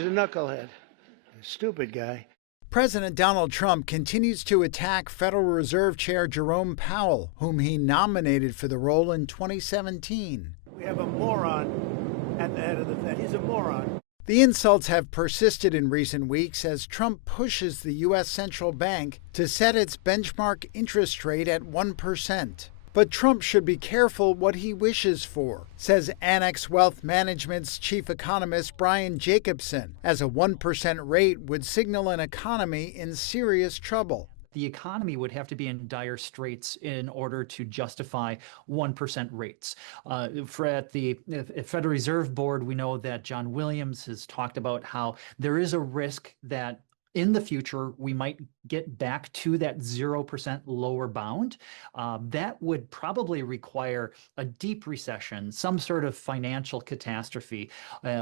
He's a knucklehead. A stupid guy. President Donald Trump continues to attack Federal Reserve Chair Jerome Powell, whom he nominated for the role in 2017. We have a moron at the head of the Fed. He's a moron. The insults have persisted in recent weeks as Trump pushes the U.S. central bank to set its benchmark interest rate at 1%. But Trump should be careful what he wishes for, says Annex Wealth Management's chief economist Brian Jacobson, as a 1% rate would signal an economy in serious trouble. The economy would have to be in dire straits in order to justify 1% rates. At the Federal Reserve Board, we know that John Williams has talked about how there is a risk that in the future, we might get back to that 0% lower bound. That would probably require a deep recession, some sort of financial catastrophe,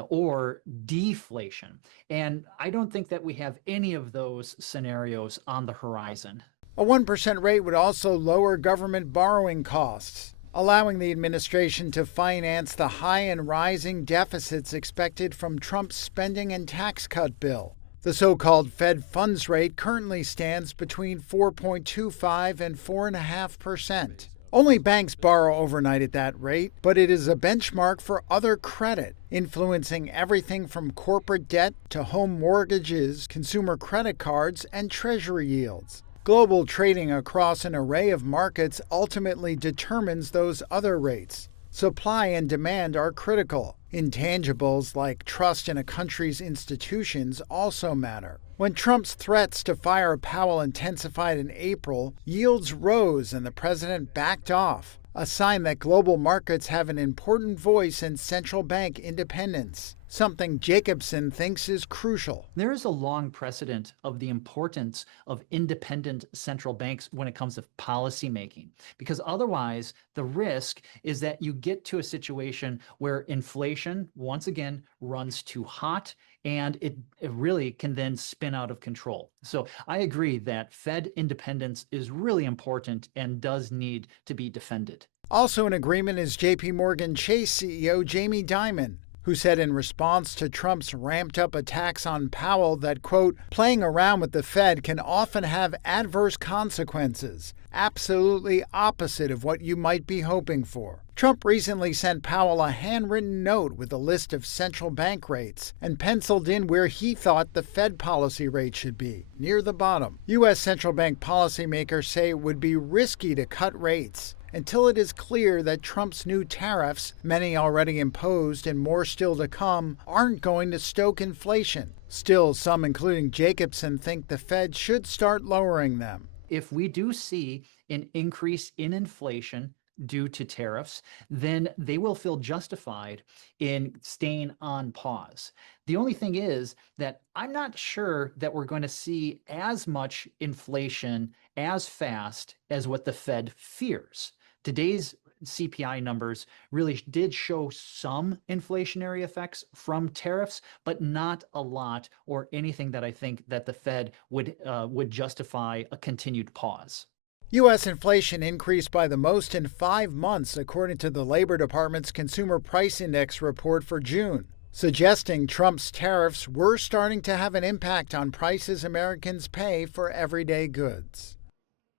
or deflation. And I don't think that we have any of those scenarios on the horizon. A 1% rate would also lower government borrowing costs, allowing the administration to finance the high and rising deficits expected from Trump's spending and tax cut bill. The so-called Fed funds rate currently stands between 4.25 and 4.5%. Only banks borrow overnight at that rate, but it is a benchmark for other credit, influencing everything from corporate debt to home mortgages, consumer credit cards, and treasury yields. Global trading across an array of markets ultimately determines those other rates. Supply and demand are critical. Intangibles like trust in a country's institutions also matter. When Trump's threats to fire Powell intensified in April, yields rose and the president backed off, a sign that global markets have an important voice in central bank independence, something Jacobson thinks is crucial. There is a long precedent of the importance of independent central banks when it comes to policy making, because otherwise the risk is that you get to a situation where inflation once again runs too hot and it really can then spin out of control. So I agree that Fed independence is really important and does need to be defended. Also in agreement is JP Morgan Chase CEO Jamie Dimon, who said in response to Trump's ramped-up attacks on Powell that, quote, playing around with the Fed can often have adverse consequences, absolutely opposite of what you might be hoping for. Trump recently sent Powell a handwritten note with a list of central bank rates and penciled in where he thought the Fed policy rate should be, near the bottom. U.S. central bank policymakers say it would be risky to cut rates until it is clear that Trump's new tariffs, many already imposed and more still to come, aren't going to stoke inflation. Still, some, including Jacobson, think the Fed should start lowering them. If we do see an increase in inflation due to tariffs, then they will feel justified in staying on pause. The only thing is that I'm not sure that we're going to see as much inflation as fast as what the Fed fears. Today's CPI numbers really did show some inflationary effects from tariffs, but not a lot or anything that I think that the Fed would justify a continued pause. U.S. inflation increased by the most in 5 months, according to the Labor Department's Consumer Price Index report for June, suggesting Trump's tariffs were starting to have an impact on prices Americans pay for everyday goods.